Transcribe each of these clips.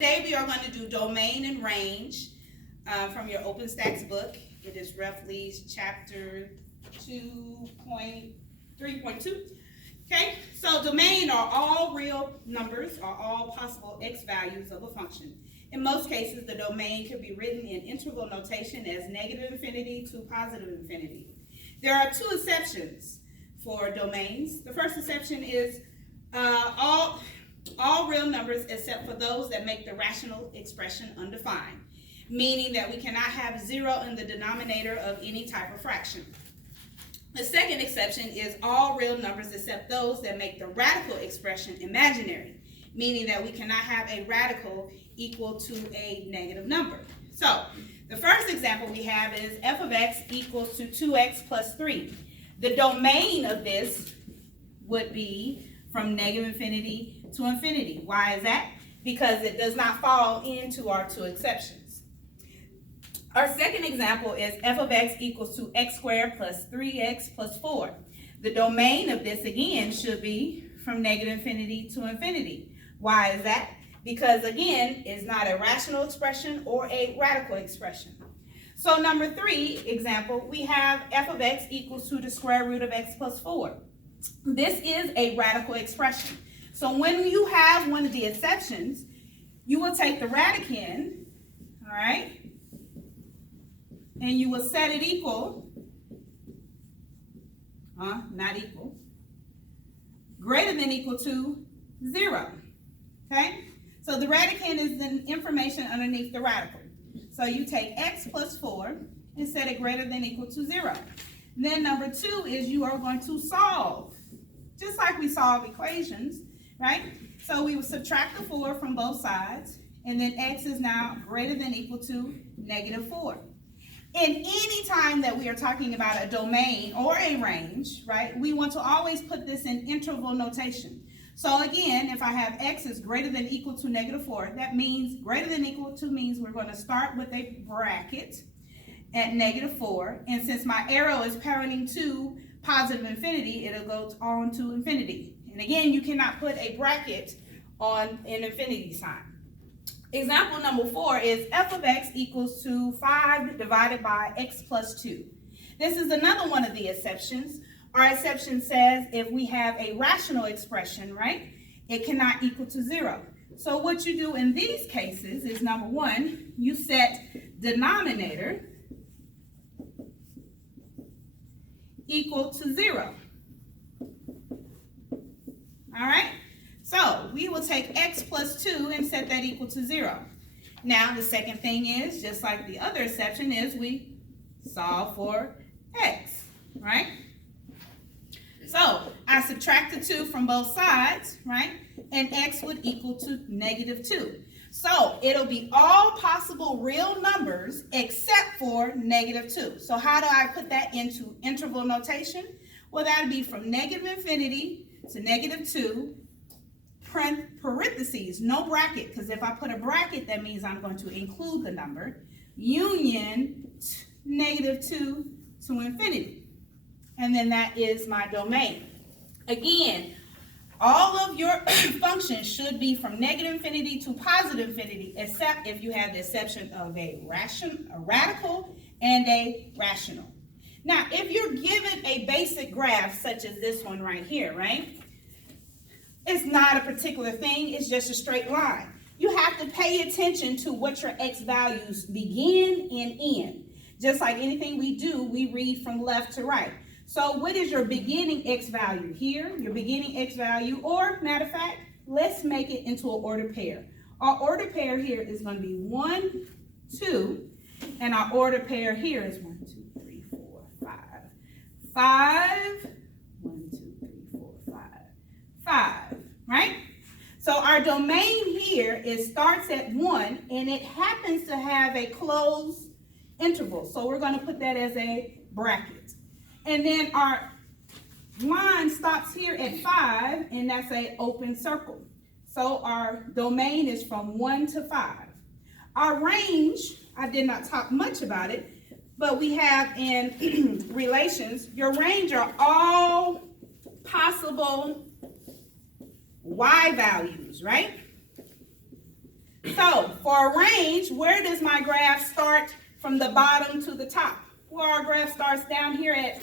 Today we are going to do domain and range from your OpenStax book. It is roughly chapter 2.3.2. Okay, so domain are all real numbers or all possible x values of a function. In most cases, the domain can be written in interval notation as negative infinity to positive infinity. There are two exceptions for domains. The first exception is all real numbers except for those that make the rational expression undefined, meaning that we cannot have zero in the denominator of any type of fraction. The second exception is all real numbers except those that make the radical expression imaginary, meaning that we cannot have a radical equal to a negative number. So the first example we have is f of x equals to 2x plus 3. The domain of this would be from negative infinity to infinity. Why is that? Because it does not fall into our two exceptions. Our second example is f of x equals to x squared plus 3x plus 4. The domain of this, again, should be from negative infinity to infinity. Why is that? Because, again, it's not a rational expression or a radical expression. So number 3 example, we have f of x equals to the square root of x plus 4. This is a radical expression. So when you have one of the exceptions, you will take the radicand, all right, and you will set it equal, not equal, greater than equal to 0, okay? So the radicand is the information underneath the radical. So you take x plus 4 and set it greater than equal to 0. Then number 2 is you are going to solve, just like we solve equations, right? So we will subtract the 4 from both sides, and then x is now greater than equal to negative 4. And any time that we are talking about a domain or a range, right, we want to always put this in interval notation. So again, if I have x is greater than equal to negative 4, that means greater than equal to means we're going to start with a bracket at negative 4. And since my arrow is pointing to positive infinity, it'll go on to infinity. And again, you cannot put a bracket on an infinity sign. Example number 4 is f of x equals to 5 divided by x plus 2. This is another one of the exceptions. Our exception says if we have a rational expression, right, it cannot equal to 0. So what you do in these cases is, number 1, you set denominator equal to 0. All right? So we will take x plus 2 and set that equal to 0. Now the second thing is, just like the other exception, is we solve for x, right? So I subtract the 2 from both sides, right? And x would equal to negative 2. So it'll be all possible real numbers except for negative 2. So how do I put that into interval notation? Well, that would be from negative infinity to negative 2, parentheses, no bracket, because if I put a bracket, that means I'm going to include the number, union negative 2 to infinity. And then that is my domain. Again, all of your functions should be from negative infinity to positive infinity, except if you have the exception of a radical and a rational. Now, if you're given a basic graph such as this one right here, right? It's not a particular thing, it's just a straight line. You have to pay attention to what your x values begin and end. Just like anything we do, we read from left to right. So what is your beginning x value here? Your beginning x value, or matter of fact, let's make it into an ordered pair. Our ordered pair here is going to be 1, 2, and our ordered pair here is 1, 2, 3, 4, 5. 5, 1, 2, 3, 4, 5. 5, right? So our domain here starts at 1, and it happens to have a closed interval. So we're going to put that as a bracket. And then our line stops here at 5, and that's an open circle. So our domain is from 1 to 5. Our range, I did not talk much about it, but we have in relations, your range are all possible y values, right? So for a range, where does my graph start from the bottom to the top? Well, our graph starts down here at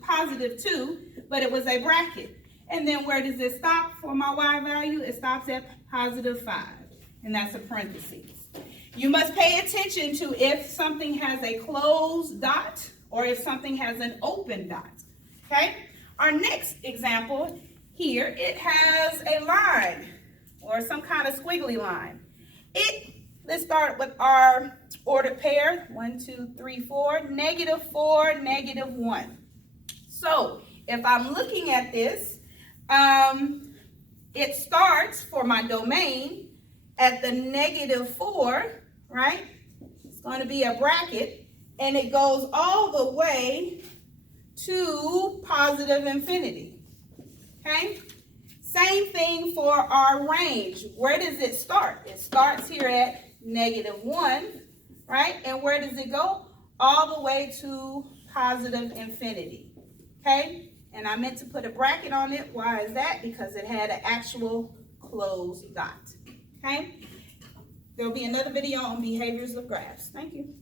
positive 2, but it was a bracket. And then where does it stop for my y value? It stops at positive 5, and that's a parenthesis. You must pay attention to if something has a closed dot or if something has an open dot, okay? Our next example here, it has a line or some kind of squiggly line. Let's start with our ordered pair, 1, 2, 3, 4, -4, -1. So if I'm looking at this, it starts for my domain at the -4, right? It's going to be a bracket, and it goes all the way to positive infinity, okay? Same thing for our range. Where does it start? It starts here at -1, right? And where does it go? All the way to positive infinity, okay? And I meant to put a bracket on it. Why is that? Because it had an actual closed dot, okay? There will be another video on behaviors of graphs. Thank you.